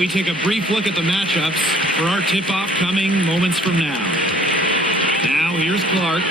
we take a brief look at the matchups for our tip-off coming moments from now. Now, here's Clark.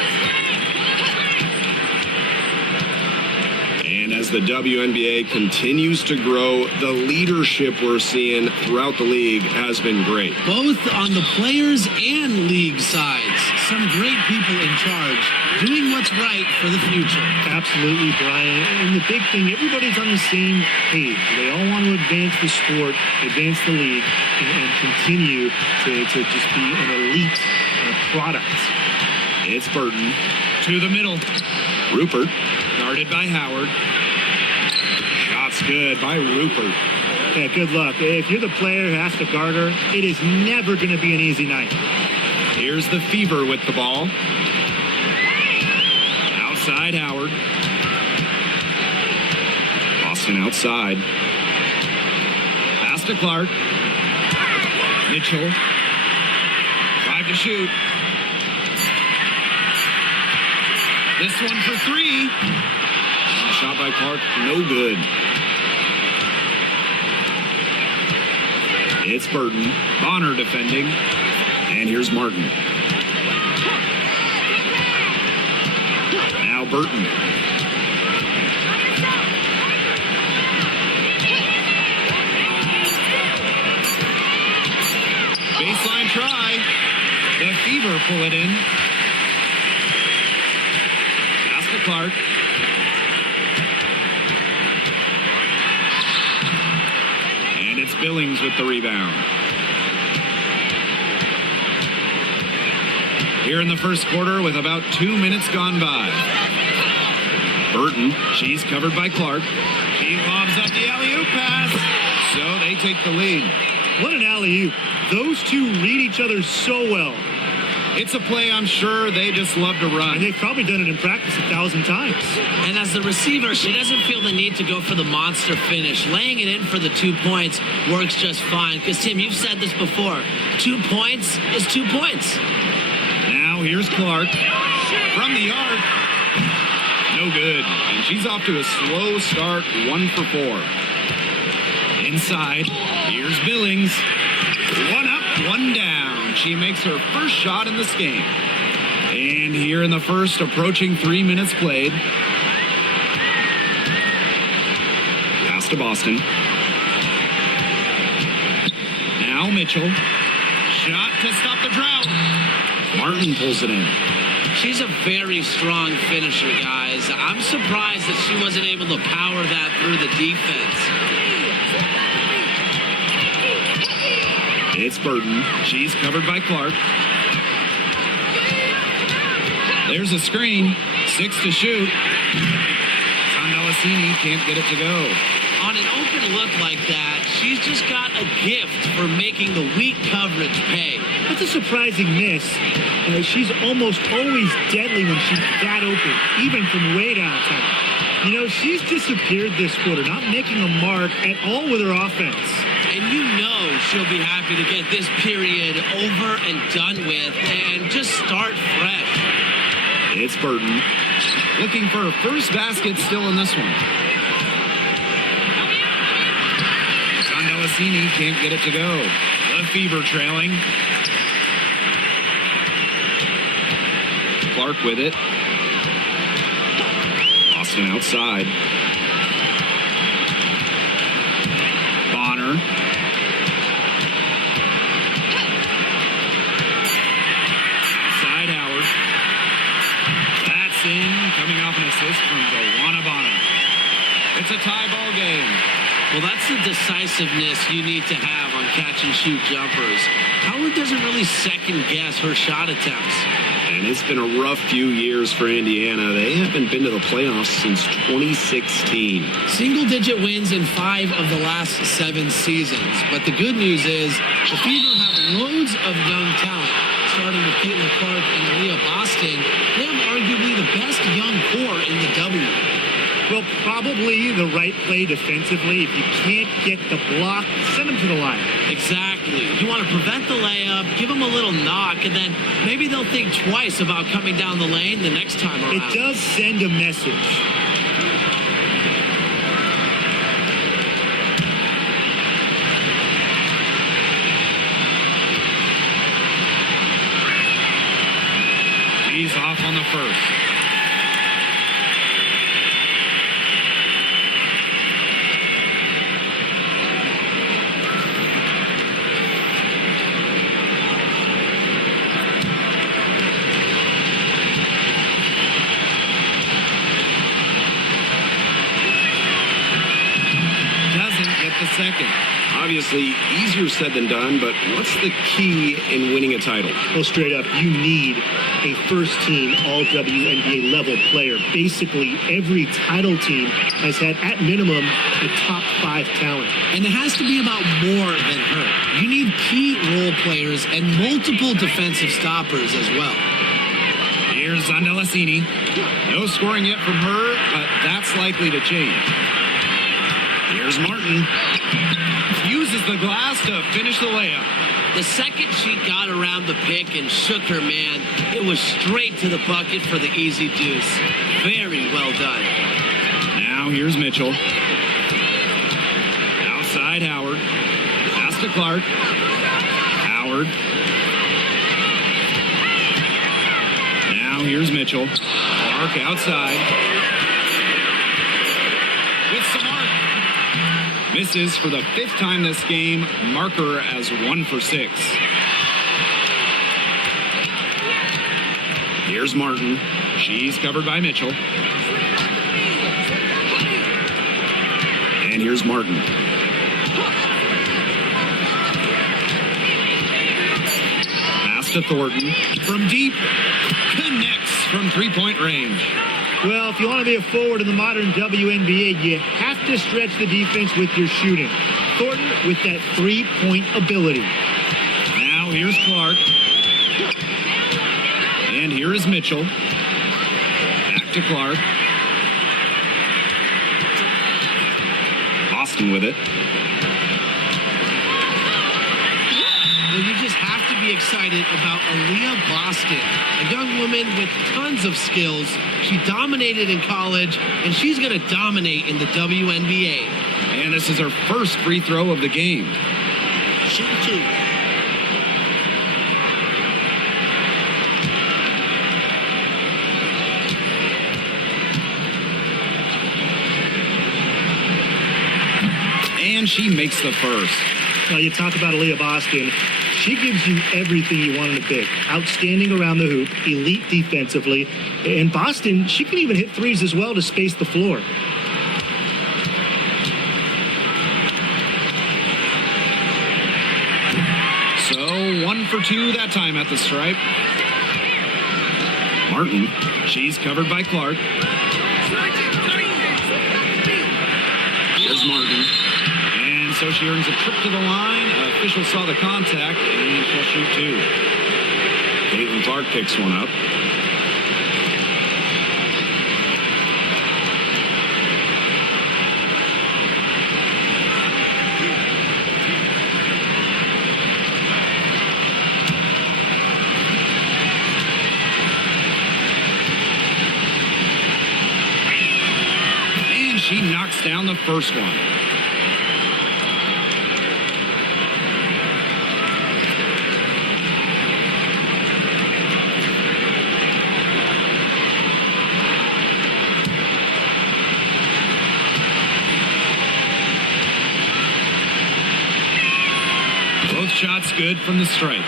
And as the WNBA continues to grow, the leadership we're seeing throughout the league has been great. Both on the players and league sides. Some great people in charge, doing what's right for the future. Absolutely, Brian. And the big thing, everybody's on the same page. They all want to advance the sport, advance the league, and continue to just be an elite product. It's Burton. To the middle. Rupert. Guarded by Howard. Shots good by Rupert. Yeah, good luck. If you're the player who has to guard her, it is never going to be an easy night. Here's the Fever with the ball. Outside Howard. Boston outside. Pass to Clark. Mitchell. 5 to shoot. This one for 3. Shot by Clark, no good. It's Burton. Bonner defending. And here's Martin. Now Burton. Baseline try. The Fever pull it in. Pass to Clark. And it's Billings with the rebound. Here in the first quarter with about 2 minutes gone by. Burton. She's covered by Clark. He lobs up the alley-oop pass. So they take the lead. What an alley-oop. Those two read each other so well. It's a play I'm sure they just love to run. And they've probably done it in practice 1,000 times. And as the receiver, she doesn't feel the need to go for the monster finish. Laying it in for the 2 points works just fine. Because, Tim, you've said this before. 2 points is 2 points. Now here's Clark. From the arc. No good. And she's off to a slow start, 1 for 4. Inside. Here's Billings. 1 up, 1 down. She makes her first shot in this game. And here in the first, approaching 3 minutes played. Pass to Boston. Now Mitchell. Shot to stop the drought. Martin pulls it in. She's a very strong finisher, guys. I'm surprised that she wasn't able to power that through the defense. It's Burton. She's covered by Clark. There's a screen. 6 to shoot. Sandelasini can't get it to go. On an open look like that, she's just got a gift for making the weak coverage pay. That's a surprising miss. She's almost always deadly when she's that open, even from way downtown. You know, she's disappeared this quarter, not making a mark at all with her offense. And you know she'll be happy to get this period over and done with and just start fresh. It's Burton. Looking for her first basket still in this one. Sandelasini can't get it to go. The Fever trailing. Clark with it. Boston outside. Bonner. Outside Howard. That's in. Coming off an assist from Dewana Bonner. It's a tie ball game. Well, that's the decisiveness you need to have on catch-and-shoot jumpers. Howard doesn't really second-guess her shot attempts. And it's been a rough few years for Indiana. They haven't been to the playoffs since 2016. Single-digit wins in 5 of the last 7 seasons. But the good news is the Fever have loads of young talent, starting with Caitlin Clark and Aaliyah Boston. They have arguably the best young core in the W. Well, probably the right play defensively. If you can't get the block, send them to the line. Exactly. You want to prevent the layup, give them a little knock, and then maybe they'll think twice about coming down the lane the next time around. It does send a message. on the first. The second. Obviously, easier said than done, but what's the key in winning a title? Well, straight up, you need a first-team all-WNBA level player. Basically, every title team has had, at minimum, a top 5 talent. And it has to be about more than her. You need key role players and multiple defensive stoppers as well. Here's Zandalasini. No scoring yet from her, but that's likely to change. Here's Martin. Uses the glass to finish the layup. The second she got around the pick and shook her man, it was straight to the bucket for the easy deuce. Very well done. Now here's Mitchell. Outside Howard. Pass to Clark. Howard. Now here's Mitchell. Clark outside. With some arc. Misses for the 5th time this game. Marker as 1 for 6. Here's Martin. She's covered by Mitchell. And here's Martin. Pass to Thornton. From deep. Connects from 3-point range. Well, if you want to be a forward in the modern WNBA, you have to stretch the defense with your shooting. Thornton with that 3-point ability. Now here's Clark. And here is Mitchell. Back to Clark. Boston with it. Well, you just have to be excited about Aaliyah Boston, a young woman with tons of skills. She dominated in college, and she's going to dominate in the WNBA. And this is her first free throw of the game. Shoot 2. And she makes the first. Now, you talk about Aaliyah Boston. She gives you everything you want in a big. Outstanding around the hoop, elite defensively. And Boston, she can even hit threes as well to space the floor. So 1 for 2 that time at the stripe. Martin, she's covered by Clark. Here's Martin. And so she earns a trip to the line. Official saw the contact, and she'll shoot 2. Caitlin Clark picks one up. And she knocks down the first one. Both shots good from the stripe.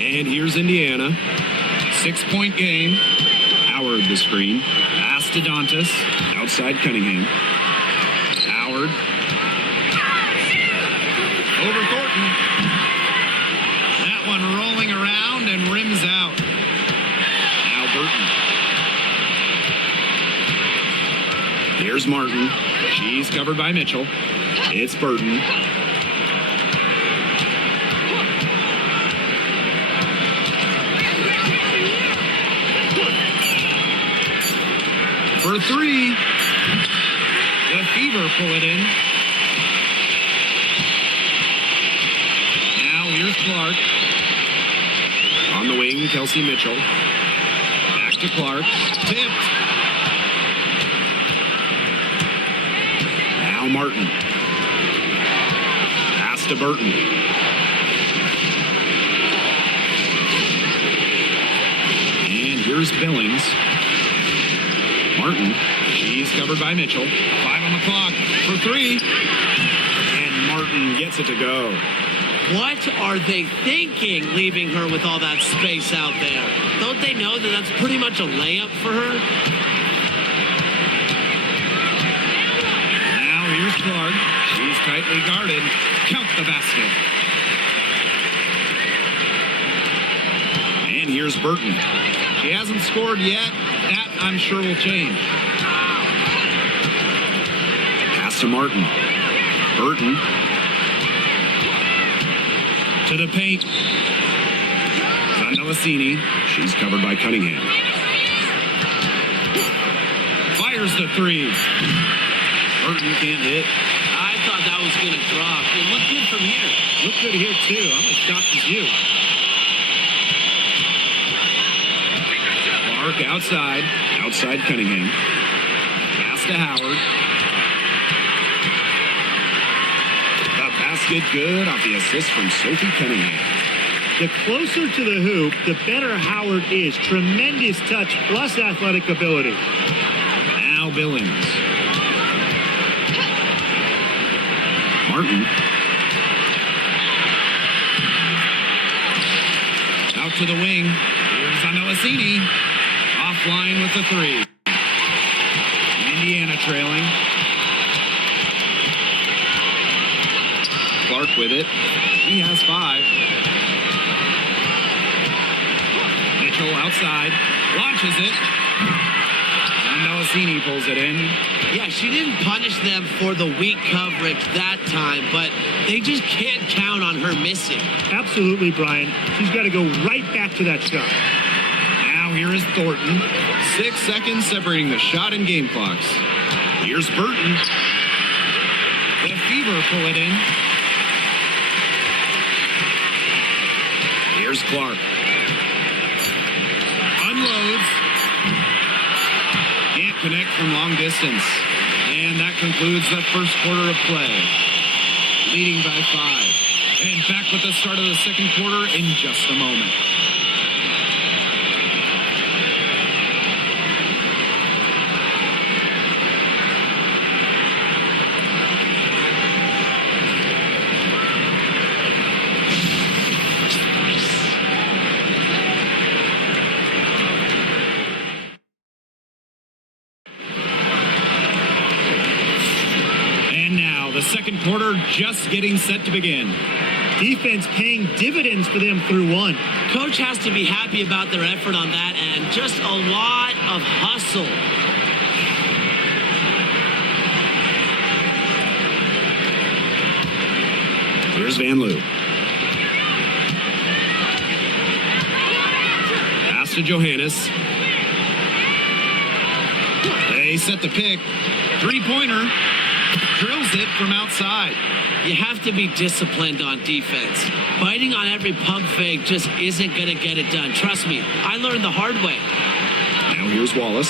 And here's Indiana. 6-point game. Howard the screen. Pass to Dantas. Outside Cunningham. Howard. Over Thornton. That one rolling around and rims out. Now Burton. Here's Martin. She's covered by Mitchell. It's Burton. For 3. The Fever pull it in. Now here's Clark. On the wing, Kelsey Mitchell. Back to Clark. Tipped. Now Martin. Pass to Burton. Here's Billings. Martin. She's covered by Mitchell. 5 on the clock for 3. And Martin gets it to go. What are they thinking, leaving her with all that space out there? Don't they know that that's pretty much a layup for her? Now here's Clark. She's tightly guarded. Count the basket. And here's Burton. She hasn't scored yet. That, I'm sure, will change. Pass to Martin. Burton. To the paint. Zandelasini. She's covered by Cunningham. Fires the 3. Burton can't hit. I thought that was going to drop. It looked good from here. Looked good here, too. I'm as shocked as you. Clark outside. Outside Cunningham. Pass to Howard. The basket good off the assist from Sophie Cunningham. The closer to the hoop, the better Howard is. Tremendous touch plus athletic ability. Now Billings. Martin. Out to the wing. Here's Zandelasini. Offline with the 3. Indiana trailing. Clark with it. He has 5. Mitchell outside. Launches it. Zandelasini pulls it in. Yeah, she didn't punish them for the weak coverage that time, but they just can't count on her missing. Absolutely, Brian. She's got to go right back to that shot. Now here is Thornton. 6 seconds separating the shot and game clocks. Here's Burton. The Fever pull it in. Here's Clark. Unloads. Can't connect from long distance. And that concludes the first quarter of play. Leading by 5. And back with the start of the second quarter in just a moment. The second quarter just getting set to begin. Defense paying dividends for them through 1. Coach has to be happy about their effort on that end. Just a lot of hustle. Here's Van Loo. Pass to Johannes. They set the pick. 3-pointer. Drills it from outside. You have to be disciplined on defense. Biting on every pump fake just isn't going to get it done. Trust me, I learned the hard way. Now here's Wallace.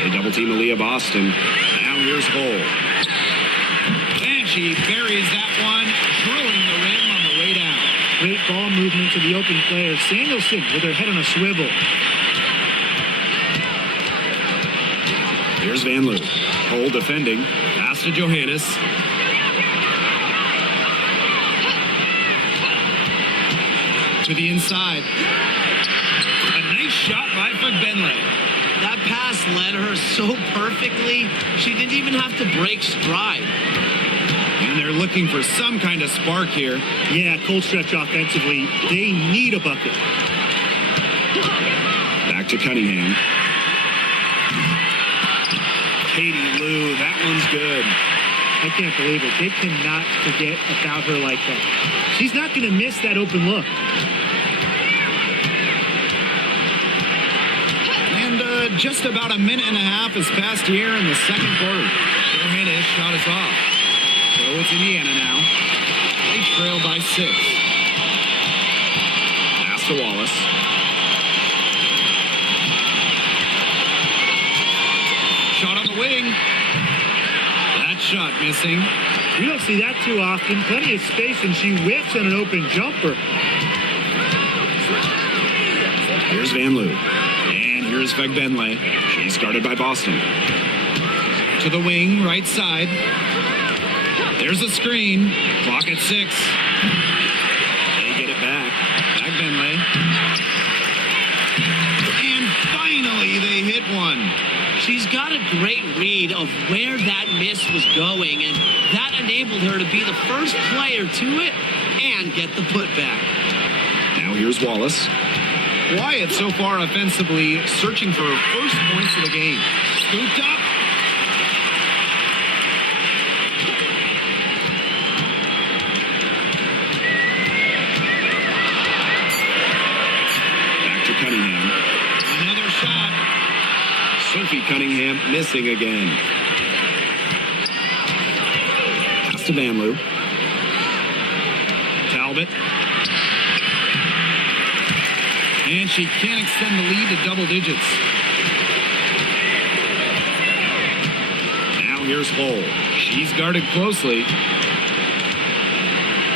They double team Aaliyah Boston. Now here's Cole. And she buries that one, drilling the rim on the way down. Great ball movement to the open player. Samuelson with her head on a swivel. Here's Van Loo. Cole defending. Pass to Johannes. To the inside. A nice shot by Fagbenle. That pass led her so perfectly, she didn't even have to break stride. And they're looking for some kind of spark here. Yeah, cold stretch offensively. They need a bucket. Back to Cunningham. Katie Lou, that one's good. I can't believe it. They cannot forget about her like that. She's not going to miss that open look. And just about a minute and a half has passed here in the second quarter. Johannes shot us off. So it's Indiana now. They trail by 6. Pass to Wallace. Shot on the wing. That shot missing. We don't see that too often. Plenty of space, and she whips on an open jumper. Here's Van Loo. And here's Fegbenle. She's guarded by Boston. To the wing, right side. There's a screen. Clock at 6. They get it back. Fegbenle. And finally, they hit one. She's got a great read of where that miss was going, and that enabled her to be the first player to it and get the putback. Now here's Wallace. Wyatt so far offensively searching for her first points of the game. Scooped up. Back to Cunningham. Another shot. Sophie Cunningham missing again. Pass to Van Loo. Talbot. And she can't extend the lead to double digits. Now here's Hull. She's guarded closely.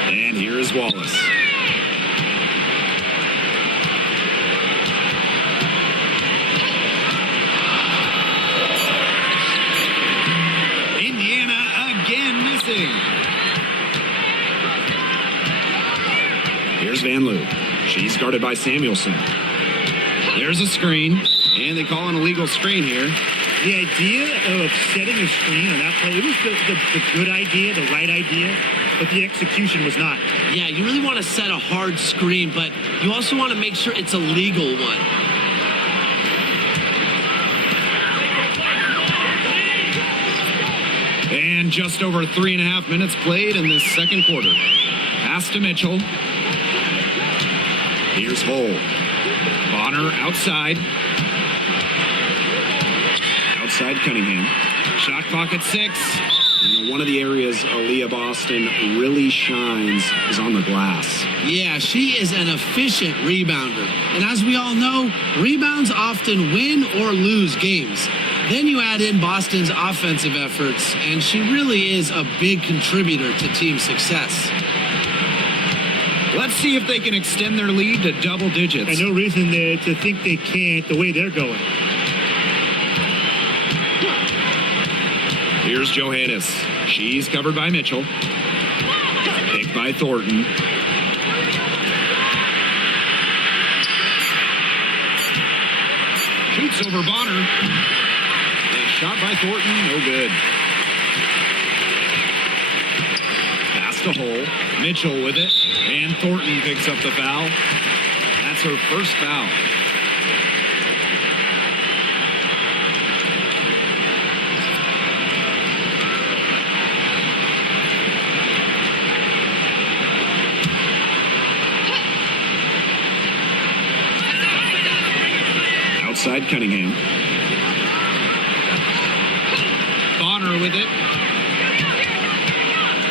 And here is Wallace. Indiana again missing. Here's Van Loo. She's guarded by Samuelson. There's a screen. And they call an illegal screen here. The idea of setting a screen on that play, it was the good idea, the right idea, but the execution was not. Yeah, you really want to set a hard screen, but you also want to make sure it's a legal one. And just over 3.5 minutes played in this second quarter. Pass to Mitchell. Here's Hull. Bonner outside. Outside Cunningham. Shot clock at 6. You know, one of the areas Aaliyah Boston really shines is on the glass. Yeah, she is an efficient rebounder. And as we all know, rebounds often win or lose games. Then you add in Boston's offensive efforts, and she really is a big contributor to team success. Let's see if they can extend their lead to double digits. And no reason to think they can't the way they're going. Here's Johannes. She's covered by Mitchell. Picked by Thornton. Shoots over Bonner. And shot by Thornton, no good. Pass to Hull. Mitchell with it. And Thornton picks up the foul. That's her first foul. Outside Cunningham. Bonner with it.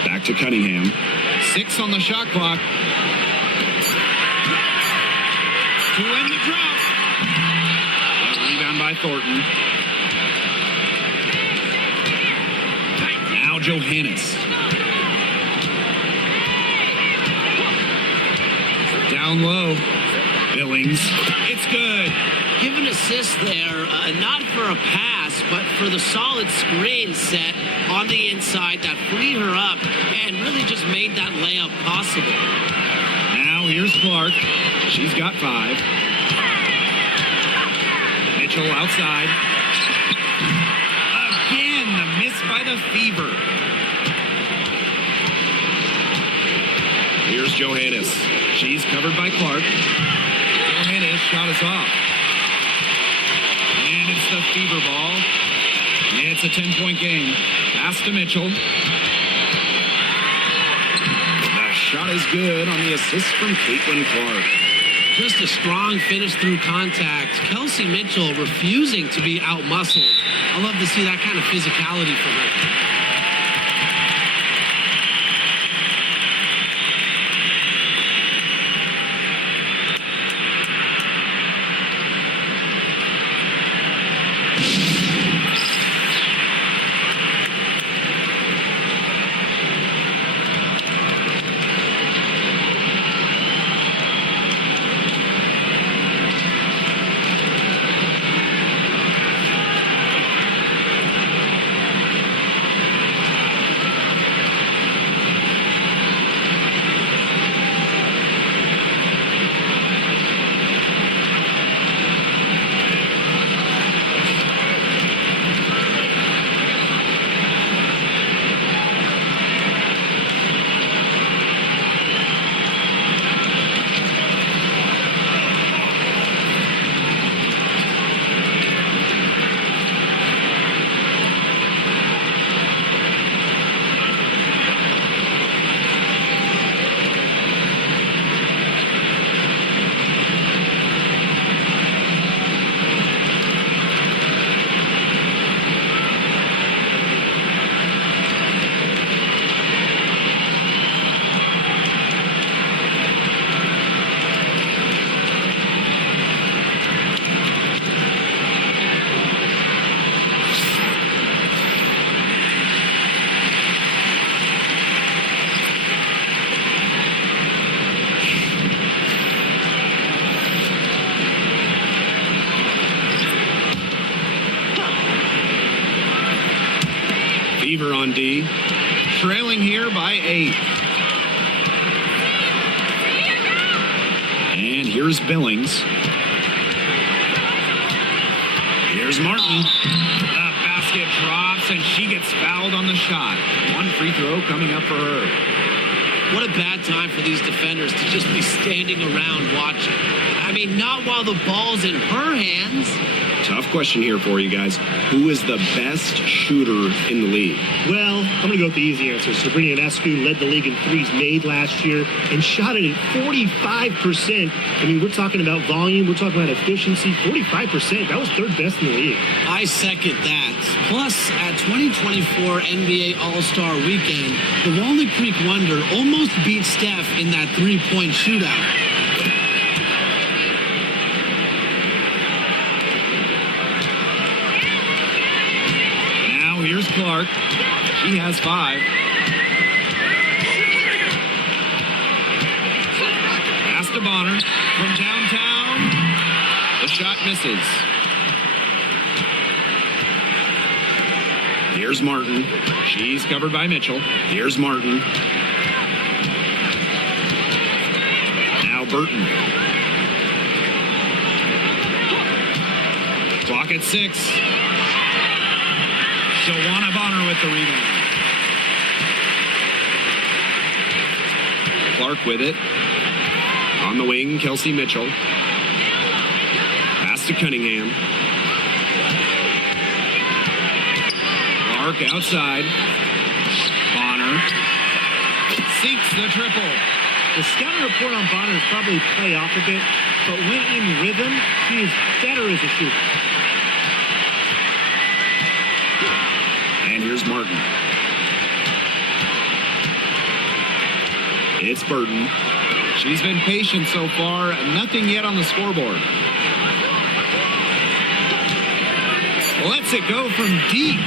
Back to Cunningham. 6 on the shot clock. To end the drought. A rebound by Thornton. Now Johannes. Down low. Billings. It's good. Give an assist there, not for a pass, but for the solid screen set on the inside that freed her up and really just made that layup possible. Now here's Clark. She's got 5. Mitchell outside. Again, the miss by the Fever. Here's Johannes. She's covered by Clark. Johannes shot us off. And it's the Fever ball. It's a 10-point game. Pass to Mitchell. The shot is good on the assist from Caitlin Clark. Just a strong finish through contact. Kelsey Mitchell refusing to be out-muscled. I love to see that kind of physicality from her. Fever on D. Trailing here by 8. And here's Billings. Here's Martin. The basket drops, and she gets fouled on the shot. One free throw coming up for her. What a bad time for these defenders to just be standing around watching. I mean, not while the ball's in her hands. Tough question here for you guys. Who is the best shooter in the league? Well, I'm going to go with the easy answer. Sabrina Ionescu led the league in threes made last year and shot it at 45%. I mean, we're talking about volume. We're talking about efficiency. 45%. That was third best in the league. I second that. Plus, at 2024 NBA All-Star Weekend, the Walnut Creek Wonder almost beat Steph in that three-point shootout. Here's Clark. She has 5. Pass to Bonner from downtown. The shot misses. Here's Martin. She's covered by Mitchell. Here's Martin. Now Burton. Clock at 6. Joanna Bonner with the rebound. Clark with it. On the wing, Kelsey Mitchell. Pass to Cunningham. Clark outside. Bonner sinks the triple. The scouting report on Bonner is probably play off a bit, but when in rhythm, she is better as a shooter. And here's Martin. It's Burton. She's been patient so far. Nothing yet on the scoreboard. Lets it go from deep.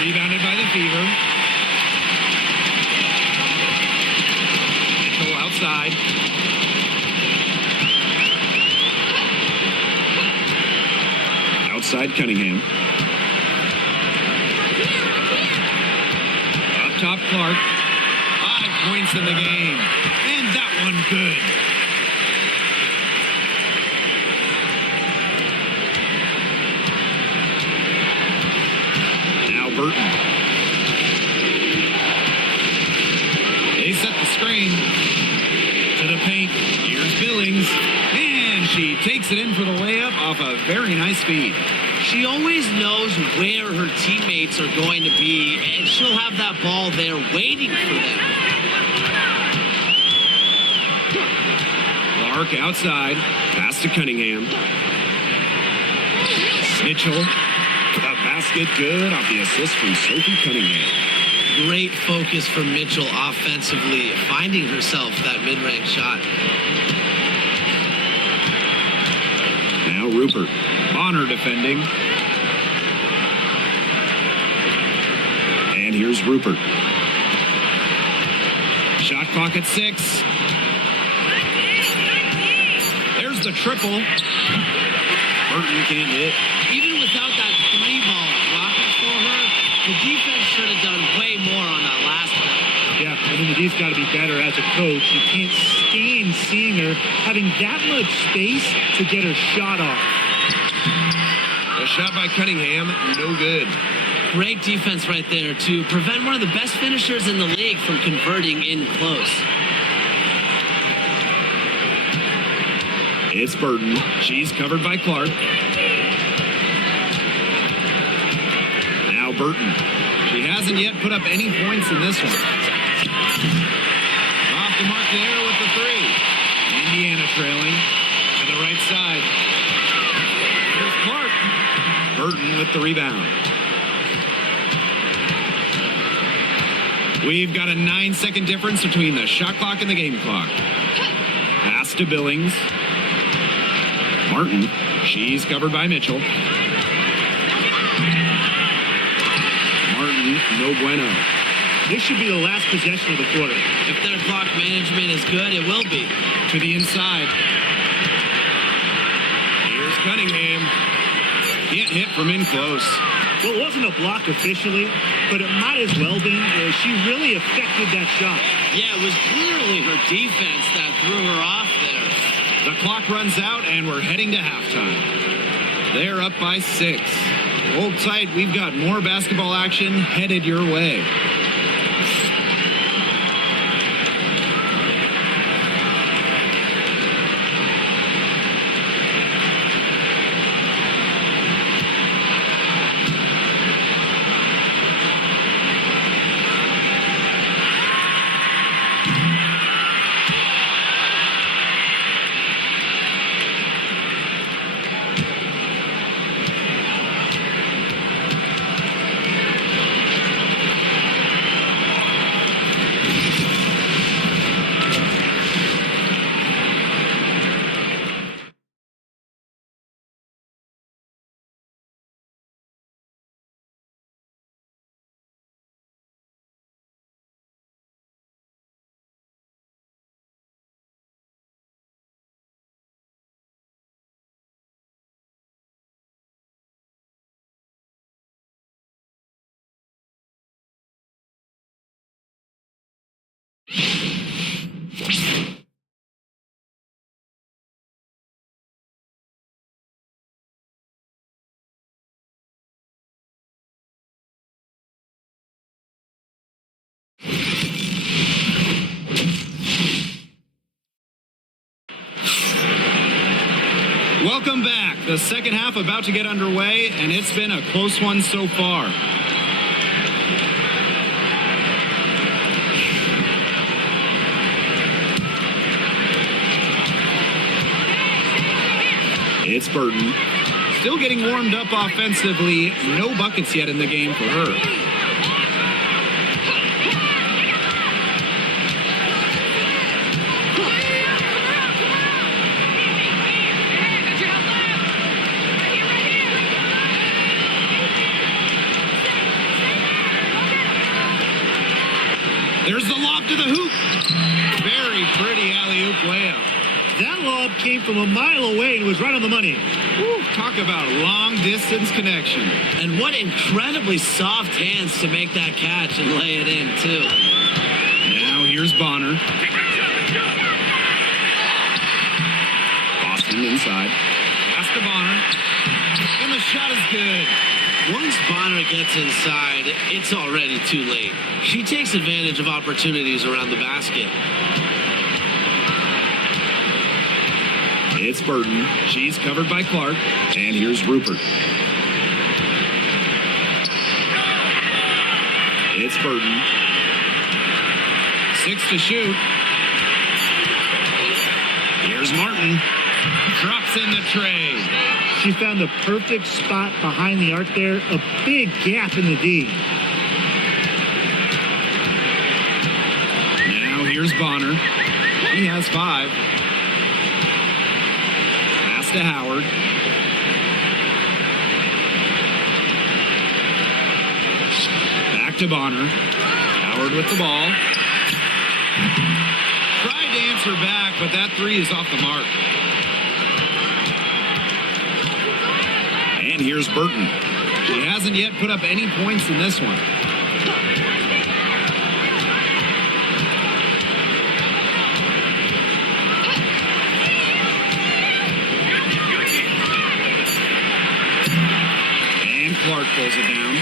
Rebounded by the Fever. Mitchell outside. Outside Cunningham. Top Clark, 5 points in the game, and that one good. Now Burton. They set the screen to the paint. Here's Billings, and she takes it in for the layup off a very nice feed. She always knows where her teammates are going to be, and she'll have that ball there waiting for them. Clark outside. Pass to Cunningham. Mitchell. The basket good off the assist from Sophie Cunningham. Great focus from Mitchell offensively, finding herself that mid-range shot. Now Rupert. Bonner defending. And here's Rupert. Shot clock at 6. There's the triple. Burton can't hit. Even without that 3-ball dropping for her, the defense should have done way more on that last play. Yeah, I mean, the D's got to be better as a coach. You can't stand seeing her having that much space to get her shot off. A shot by Cunningham, no good. Great defense right there to prevent one of the best finishers in the league from converting in close. It's Burton. She's covered by Clark. Now Burton. She hasn't yet put up any points in this one. Off the mark there with the 3. Indiana trailing to the right side. Here's Clark. Burton with the rebound. We've got a 9-second difference between the shot clock and the game clock. Pass to Billings. Martin. She's covered by Mitchell. Martin, no bueno. This should be the last possession of the quarter. If their clock management is good, it will be. To the inside. Here's Cunningham. Can't hit from in close. Well, it wasn't a block officially, but it might as well been. She really affected that shot. Yeah, it was clearly her defense that threw her off there. The clock runs out, and we're heading to halftime. They're up by 6. Hold tight. We've got more basketball action headed your way. Welcome back. The second half about to get underway, and it's been a close one so far. It's Burton. Still getting warmed up offensively. No buckets yet in the game for her. There's the lob to the hoop. Very pretty alley-oop layup. That lob came from a mile away and was right on the money. Woo, talk about long-distance connection. And what incredibly soft hands to make that catch and lay it in, too. Now here's Bonner. Boston inside. Pass to Bonner. And the shot is good. Once Bonner gets inside, it's already too late. She takes advantage of opportunities around the basket. It's Burton. She's covered by Clark. And here's Rupert. It's Burton. 6 to shoot. Here's Martin. Drops in the tray. She found the perfect spot behind the arc there. A big gap in the D. Now here's Bonner. He has 5. Pass to Howard. Back to Bonner. Howard with the ball. Tried to answer back, but that 3 is off the mark. And here's Burton. She hasn't yet put up any points in this one. And Clark pulls it down.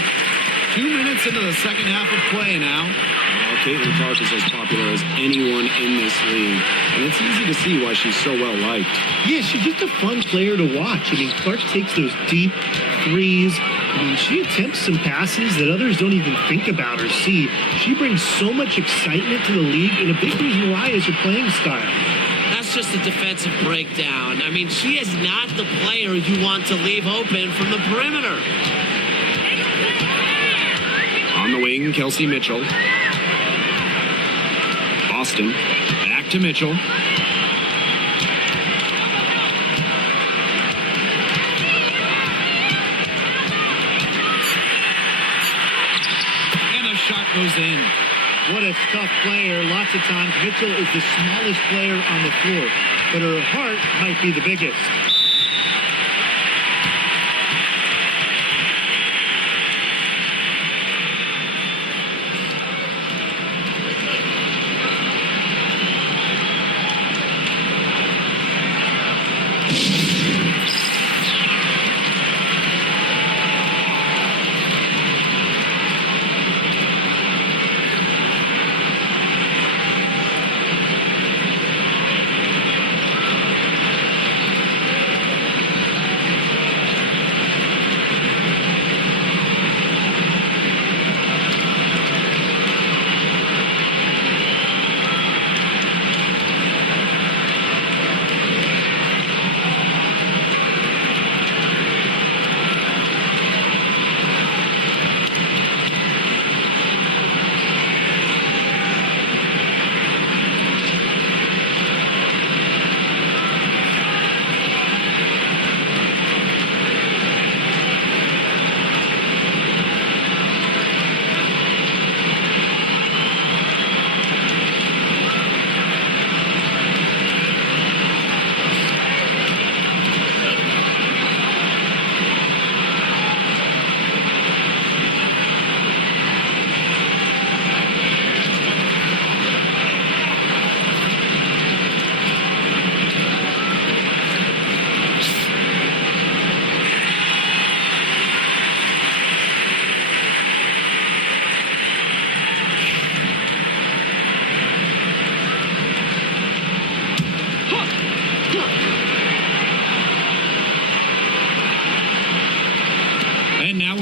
2 minutes into the second half of play now. Well, Caitlin Clark is as popular as anyone in this league, and it's easy to see why she's so well liked. Yeah, she's just a fun player to watch. I mean, Clark takes those deep threes. I mean, she attempts some passes that others don't even think about or see. She brings so much excitement to the league, and a big reason why is her playing style. That's just a defensive breakdown. I mean, she is not the player you want to leave open from the perimeter. On the wing, Kelsey Mitchell. Boston. Back to Mitchell. And the shot goes in. What a tough player. Lots of times, Mitchell is the smallest player on the floor, but her heart might be the biggest.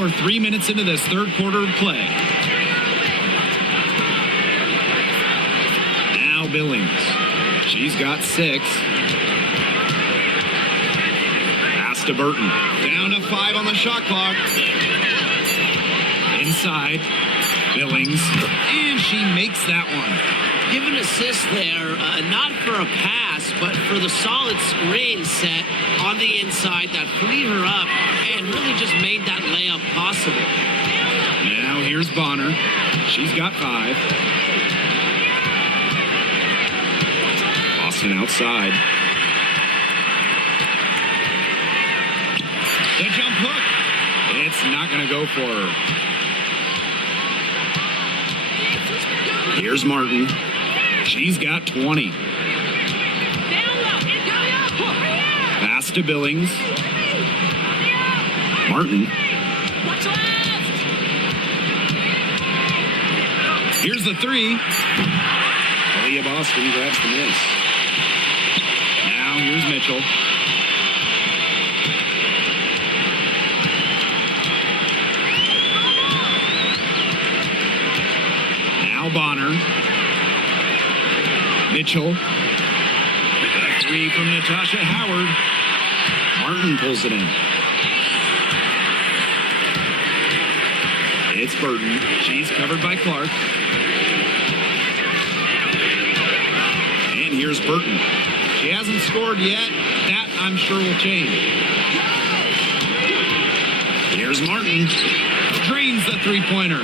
we're 3 minutes into this third quarter of play. Now Billings. She's got 6. Pass to Burton. Down to 5 on the shot clock. Inside. Billings. And she makes that one. Give an assist there, not for a pass, but for the solid screen set on the inside that freed her up and really just made that layup possible. Now here's Bonner. She's got 5. Boston outside. The jump hook. It's not going to go for her. Here's Martin. She's got 20. Pass to Billings. Martin. Here's the 3. Aaliyah Boston grabs the miss. Now here's Mitchell. Now Bonner. Mitchell. A 3 from Natasha Howard. Martin pulls it in. It's Burton. She's covered by Clark. And here's Burton. She hasn't scored yet. That, I'm sure, will change. Here's Martin. Drains the three-pointer.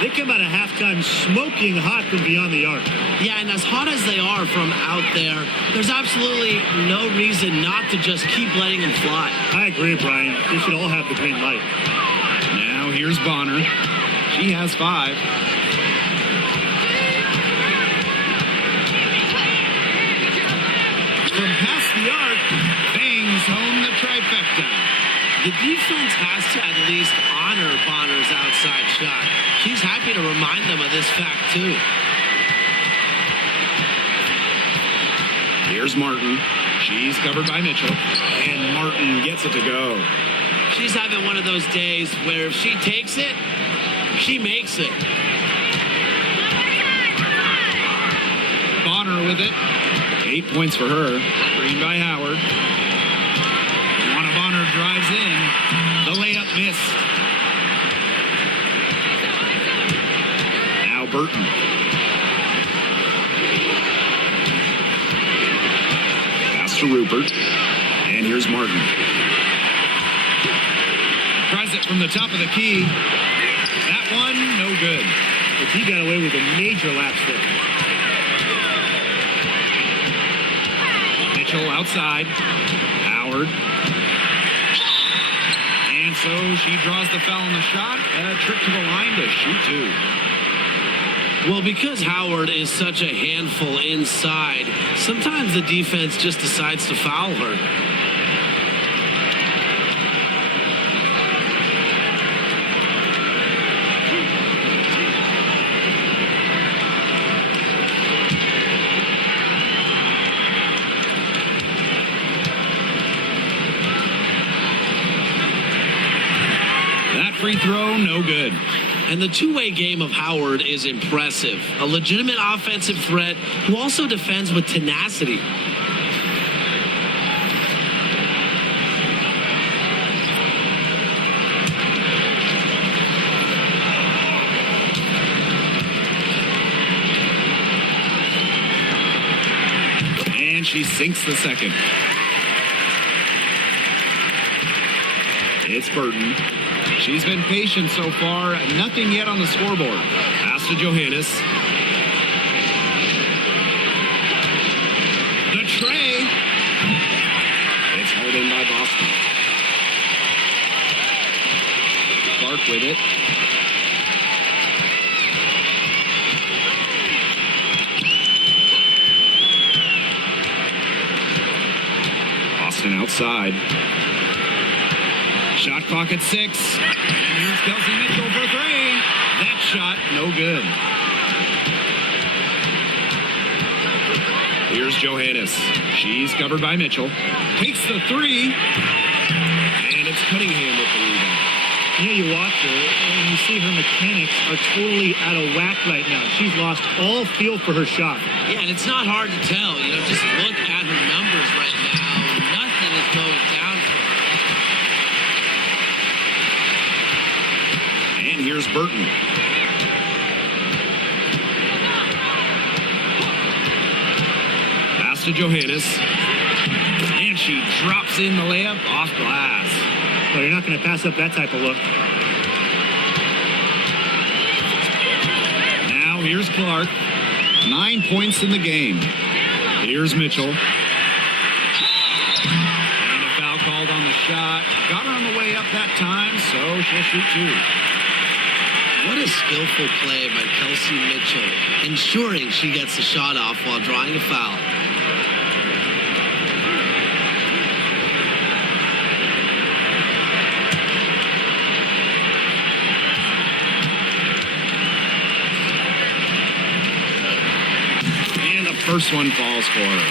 They come out of halftime smoking hot from beyond the arc. Yeah, and as hot as they are from out there, there's absolutely no reason not to just keep letting them fly. I agree, Brian. They should all have the green light. Now here's Bonner. She has 5. From past the arc, bangs home the trifecta. The defense has to at least honor Bonner's outside shot. She's happy to remind them of this fact, too. Here's Martin. She's covered by Mitchell. And Martin gets it to go. She's having one of those days where if she takes it, she makes it. Bonner with it. 8 points for her. Green by Howard. Juana Bonner drives in. The layup missed. Now Burton. Pass to Rupert. And here's Martin. Tries it from the top of the key. That one, no good. But he got away with a major lapse there. Mitchell outside. Howard. And so she draws the foul on the shot. A trip to the line to shoot 2. Well, because Howard is such a handful inside, sometimes the defense just decides to foul her. Free throw, no good. And the two-way game of Howard is impressive. A legitimate offensive threat who also defends with tenacity. And she sinks the second. It's Burton. She's been patient so far. Nothing yet on the scoreboard. Pass to Johannes. The tray. It's held in by Boston. Clark with it. Boston outside. Shot clock at 6. And here's Kelsey Mitchell for 3. That shot, no good. Here's Johannes. She's covered by Mitchell. Takes the 3. And it's Cunningham with the rebound. You know, you watch her and you see her mechanics are totally out of whack right now. She's lost all feel for her shot. Yeah, and it's not hard to tell. You know, just look at her numbers right now. Nothing is going down for her. And here's Burton. Pass to Johannes. And she drops in the layup off glass. Well, you're not going to pass up that type of look. Now here's Clark. 9 points in the game. Here's Mitchell. And a foul called on the shot. Got her on the way up that time, so she'll shoot two. What a skillful play by Kelsey Mitchell, ensuring she gets the shot off while drawing a foul. First one falls for her.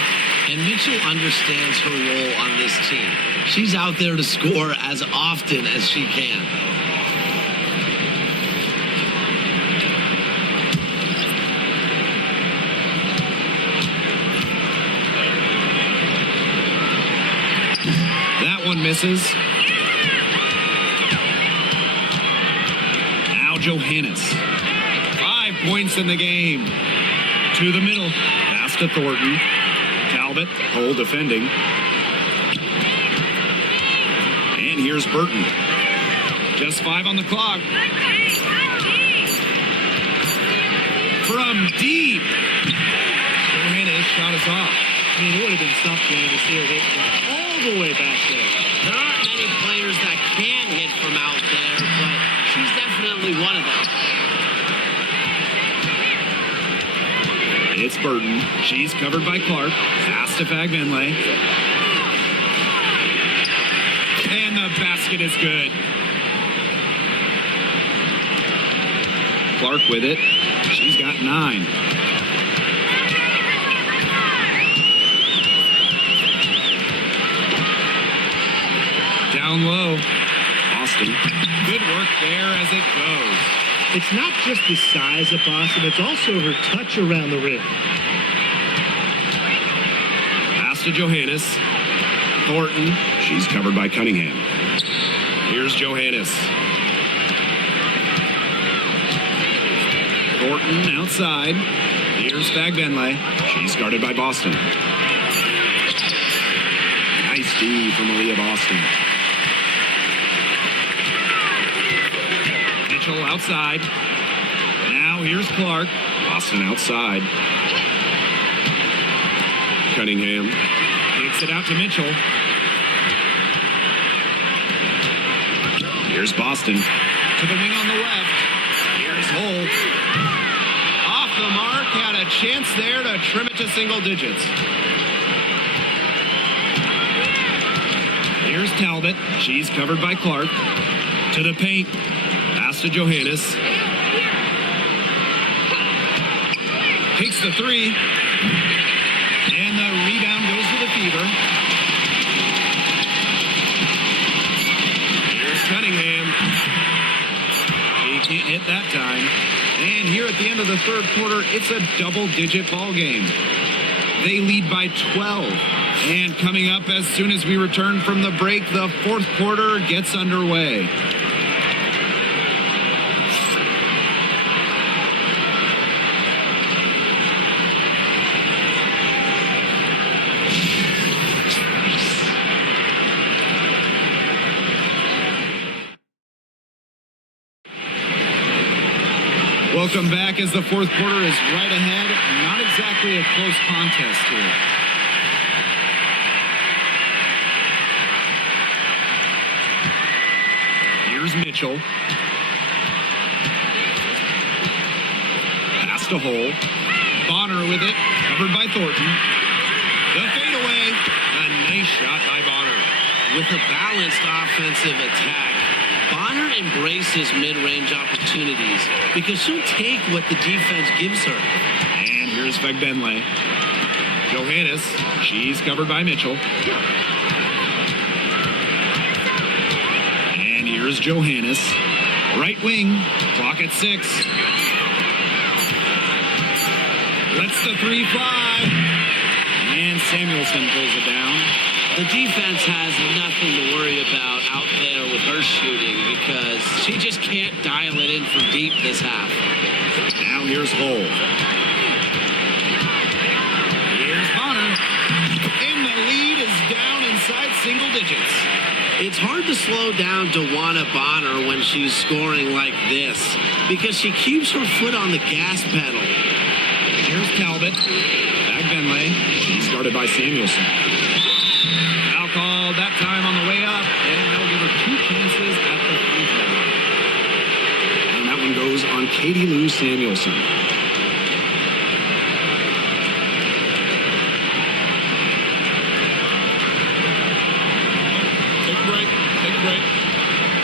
And Mitchell understands her role on this team. She's out there to score as often as she can. That one misses. Now Johannes. 5 points in the game. To the middle. Pass to Thornton. Talbot, Cole defending. And here's Burton. Just 5 on the clock. From deep. Johannes shot us off. I mean, it would have been something to see her hit all the way back there. There aren't many players that can hit from out there, but she's definitely one of them. It's Burton. She's covered by Clark. Pass to Fagbenley. And the basket is good. Clark with it. She's got 9. Down low. Boston. Good work there as it goes. It's not just the size of Boston, it's also her touch around the rim. Pass to Johannes. Thornton. She's covered by Cunningham. Here's Johannes. Thornton outside. Here's Fagbenley. She's guarded by Boston. Nice D from Aaliyah Boston. Mitchell outside. Now here's Clark. Boston outside. Cunningham. Kicks it out to Mitchell. Here's Boston. To the wing on the left. Here's Holt. Off the mark. Had a chance there to trim it to single digits. Here's Talbot. She's covered by Clark. To the paint. Pass to Johannes. Takes the 3. And the rebound goes to the Fever. Here's Cunningham. He can't hit that time. And here at the end of the third quarter, it's a double-digit ball game. They lead by 12. And coming up as soon as we return from the break, the fourth quarter gets underway. Welcome back as the fourth quarter is right ahead. Not exactly a close contest here. Here's Mitchell. Pass to Hole. Bonner with it. Covered by Thornton. The fadeaway. A nice shot by Bonner. With a balanced offensive attack, Bonner embraces mid-range opportunities because she'll take what the defense gives her. And here's Fagbenley. Johannes. She's covered by Mitchell. And here's Here's Johannes. Right wing. Clock at 6. Lets the 3 fly. And Samuelson pulls it down. The defense has nothing to worry about out there with her shooting because she just can't dial it in from deep this half. Now here's Hull. Here's Bonner. And the lead is down inside single digits. It's hard to slow down Dewana Bonner when she's scoring like this because she keeps her foot on the gas pedal. Here's Talbot. Back Benlay. She's guarded by Samuelson. Foul called that time on the way up, and they'll give her 2 chances at the free throw. And that one goes on Katie Lou Samuelson. Take a break. Take a break.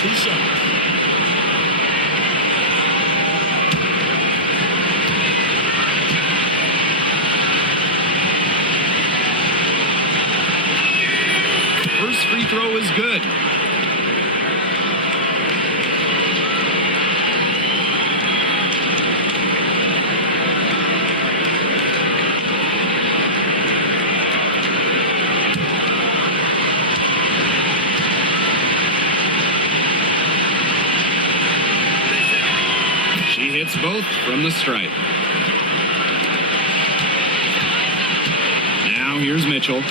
2 shots. First free throw is good. She hits both from the stripe. Now here's Mitchell.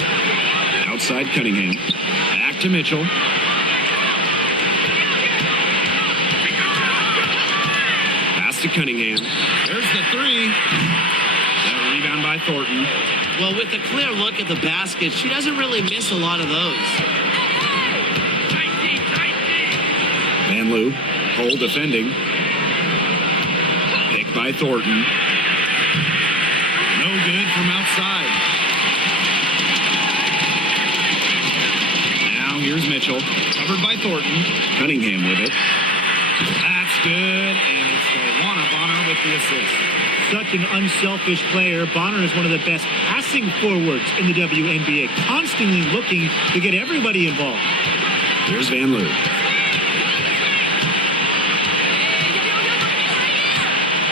Outside Cunningham. Back to Mitchell. Pass to Cunningham. There's the 3. That rebound by Thornton. Well, with a clear look at the basket, she doesn't really miss a lot of those. Van Loo. Hull defending. Pick by Thornton. No good from outside. Here's Mitchell, covered by Thornton. Cunningham with it. That's good, and it's Dewana Bonner with the assist. Such an unselfish player. Bonner is one of the best passing forwards in the WNBA, constantly looking to get everybody involved. Here's Van Loo.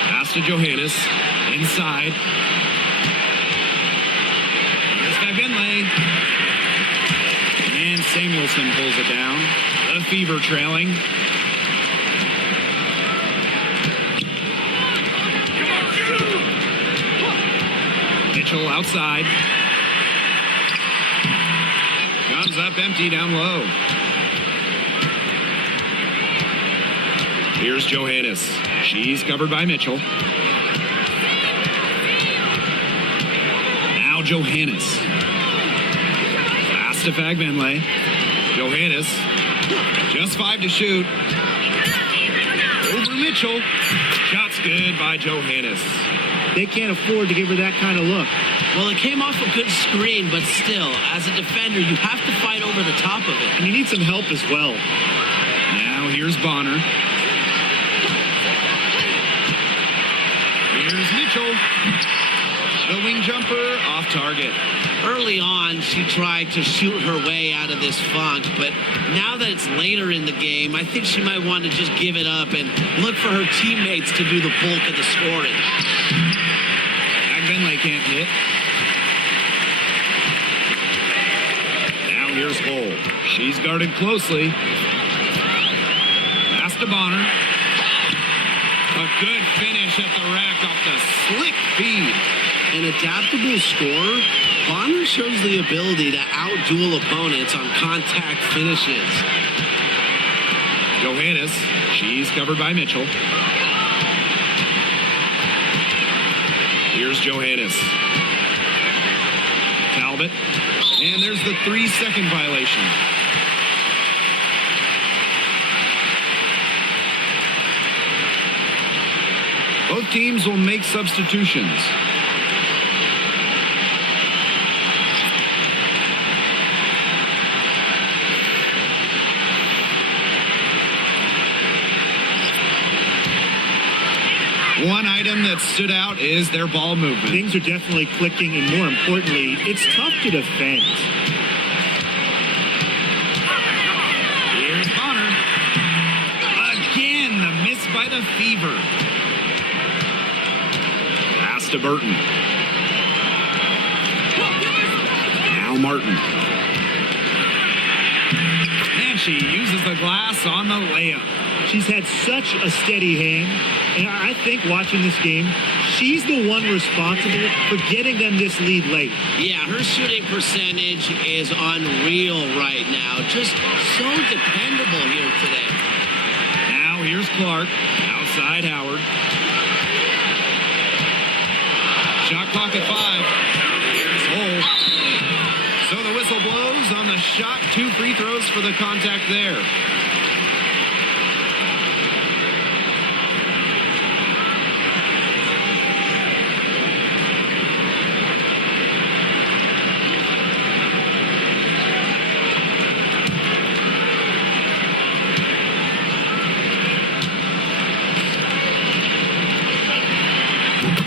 Pass to Johannes, inside. Here's Fagenley. And Samuelson pulls it down. The Fever trailing. Mitchell outside. Comes up empty down low. Here's Johannes. She's covered by Mitchell. Now Johannes. To Fagbenley. Johannes. Just 5 to shoot. Over Mitchell. Shot's good by Johannes. They can't afford to give her that kind of look. Well, it came off a good screen, but still, as a defender, you have to fight over the top of it. And you need some help as well. Now here's Bonner. Here's Mitchell. The wing jumper off target. Early on, she tried to shoot her way out of this funk, but now that it's later in the game, I think she might want to just give it up and look for her teammates to do the bulk of the scoring. Benley can't hit. Now here's Hull. She's guarded closely. Pass to Bonner. A good finish at the rack off the slick feed. An adaptable scorer, Bonner shows the ability to outduel opponents on contact finishes. Johannes, she's covered by Mitchell. Here's Johannes. Talbot. And there's the 3-second violation. Both teams will make substitutions. One item that stood out is their ball movement. Things are definitely clicking, and more importantly, it's tough to defend. Here's Bonner. by the Fever. Pass to Burton. Now Martin. And she uses the glass on the layup. She's had such a steady hand, and I think watching this game, she's the one responsible for getting them this lead late. Yeah, her shooting percentage is unreal right now. Just so dependable here today. Now here's Clark. Outside Howard. Shot clock at 5. Here's Hull. So the whistle blows on the shot. 2 free throws for the contact there.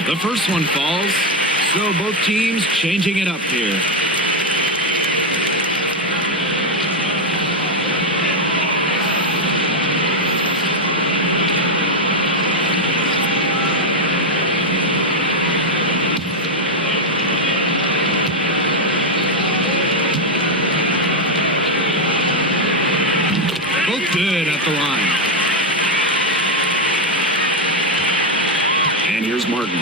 The first one falls, so both teams changing it up here. Both good at the line. And here's Martin.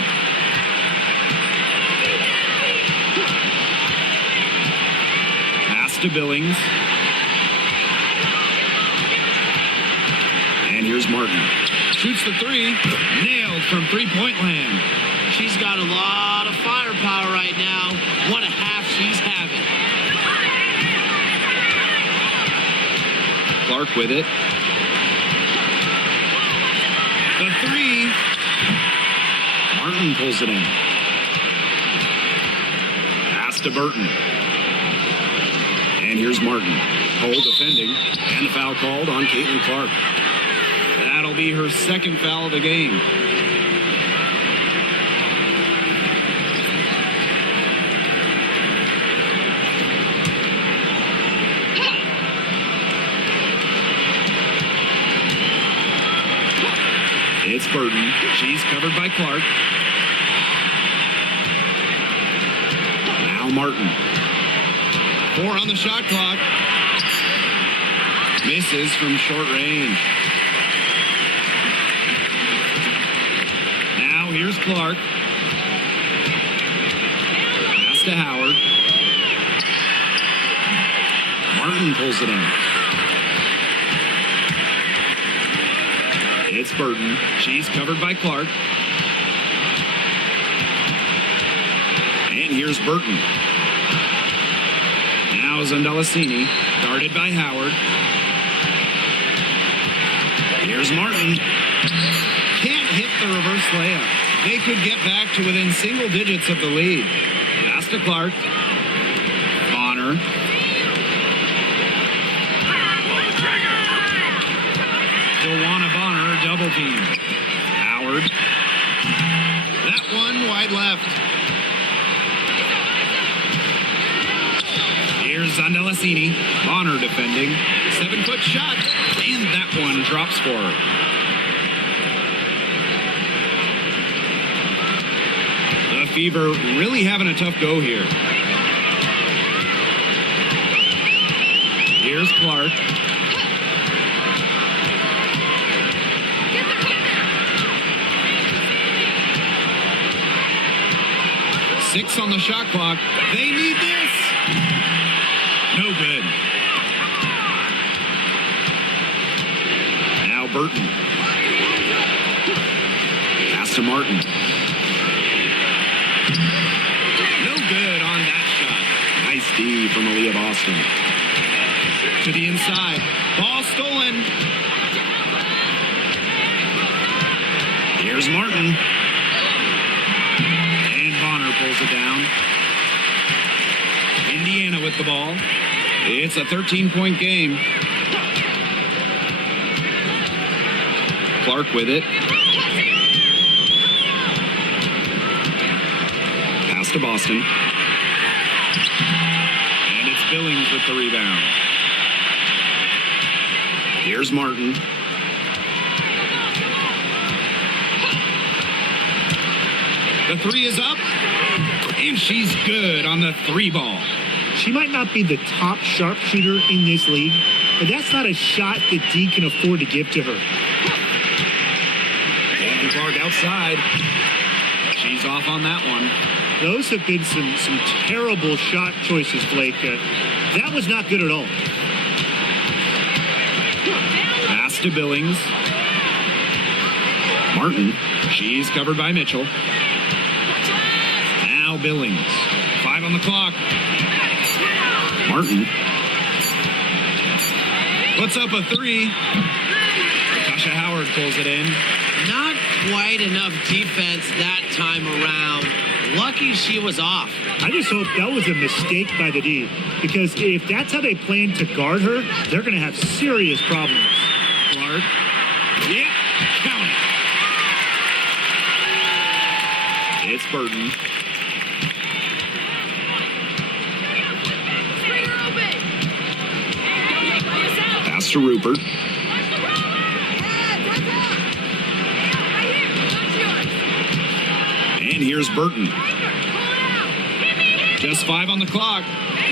Pass to Billings. And here's Martin. Shoots the 3. Nailed from three-point land. She's got a lot of firepower right now. What a half she's having. Clark with it. The 3. Martin pulls it in. Pass to Burton. And here's Martin. Hull defending. And the foul called on Caitlin Clark. That'll be her second foul of the game. It's Burton. She's covered by Clark. Now Martin. 4 on the shot clock. Misses from short range. Now here's Clark. Pass to Howard. Martin pulls it in. It's Burton. She's covered by Clark. And here's Burton. Now Zandalasini, guarded by Howard. Here's Martin. Can't hit the reverse layup. They could get back to within single digits of the lead. Pass to Clark. Bonner. Joanna Bonner, double team. Howard. That one wide left. Here's Zandalasini. Bonner defending. 7-foot shot. And that one drops for her. The Fever really having a tough go here. Here's Clark. Six on the shot clock. They need this. No good. Now Burton. Pass to Martin. No good on that shot. Nice D from Aaliyah Boston. To the inside. Ball stolen. Here's Martin. Pulls it down. Indiana with the ball. It's a 13-point game. Clark with it. Pass to Boston. And it's Billings with the rebound. Here's Martin. The three is up, and she's good on the three ball. She might not be the top sharpshooter in this league, but that's not a shot that D can afford to give to her. Andrew Clark outside. She's off on that one. Those have been some terrible shot choices, Blake. That was not good at all. Pass to Billings. Martin. She's covered by Mitchell. Now Billings. 5 on the clock. Martin. Puts up a three. Natasha Howard pulls it in. Not quite enough defense that time around. Lucky she was off. I just hope that was a mistake by the D, because if that's how they plan to guard her, they're going to have serious problems. Clark. Yeah, count it. It's Burton. Pass to Rupert. And here's Burton. Just 5 on the clock.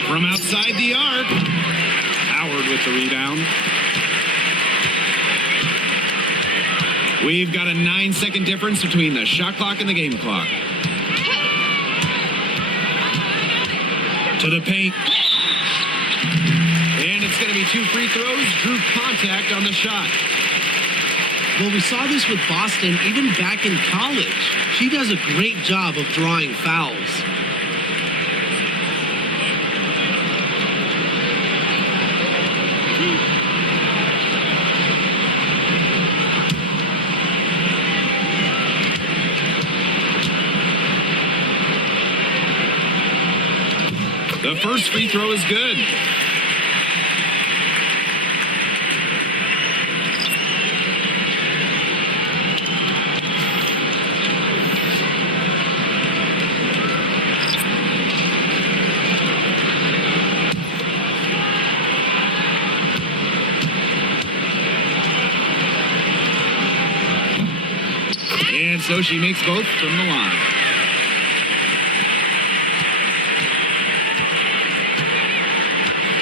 From outside the arc. Howard with the rebound. We've got a 9-second difference between the shot clock and the game clock. To the paint. And it's going to be 2 free throws. Drew contact on the shot. Well, we saw this with Boston even back in college. She does a great job of drawing fouls. The first free throw is good. And so she makes both from the line.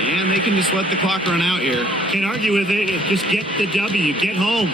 And they can just let the clock run out here. Can't argue with it. Just get the W. Get home.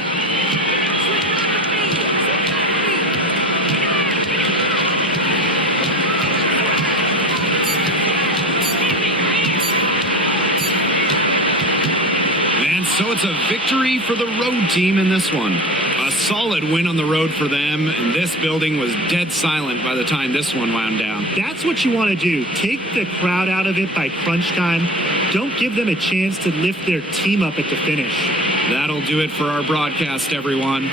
And so it's a victory for the road team in this one. A solid win on the road for them, and this building was dead silent by the time this one wound down. That's what you want to do. Take the crowd out of it by crunch time. Don't give them a chance to lift their team up at the finish. That'll do it for our broadcast, everyone.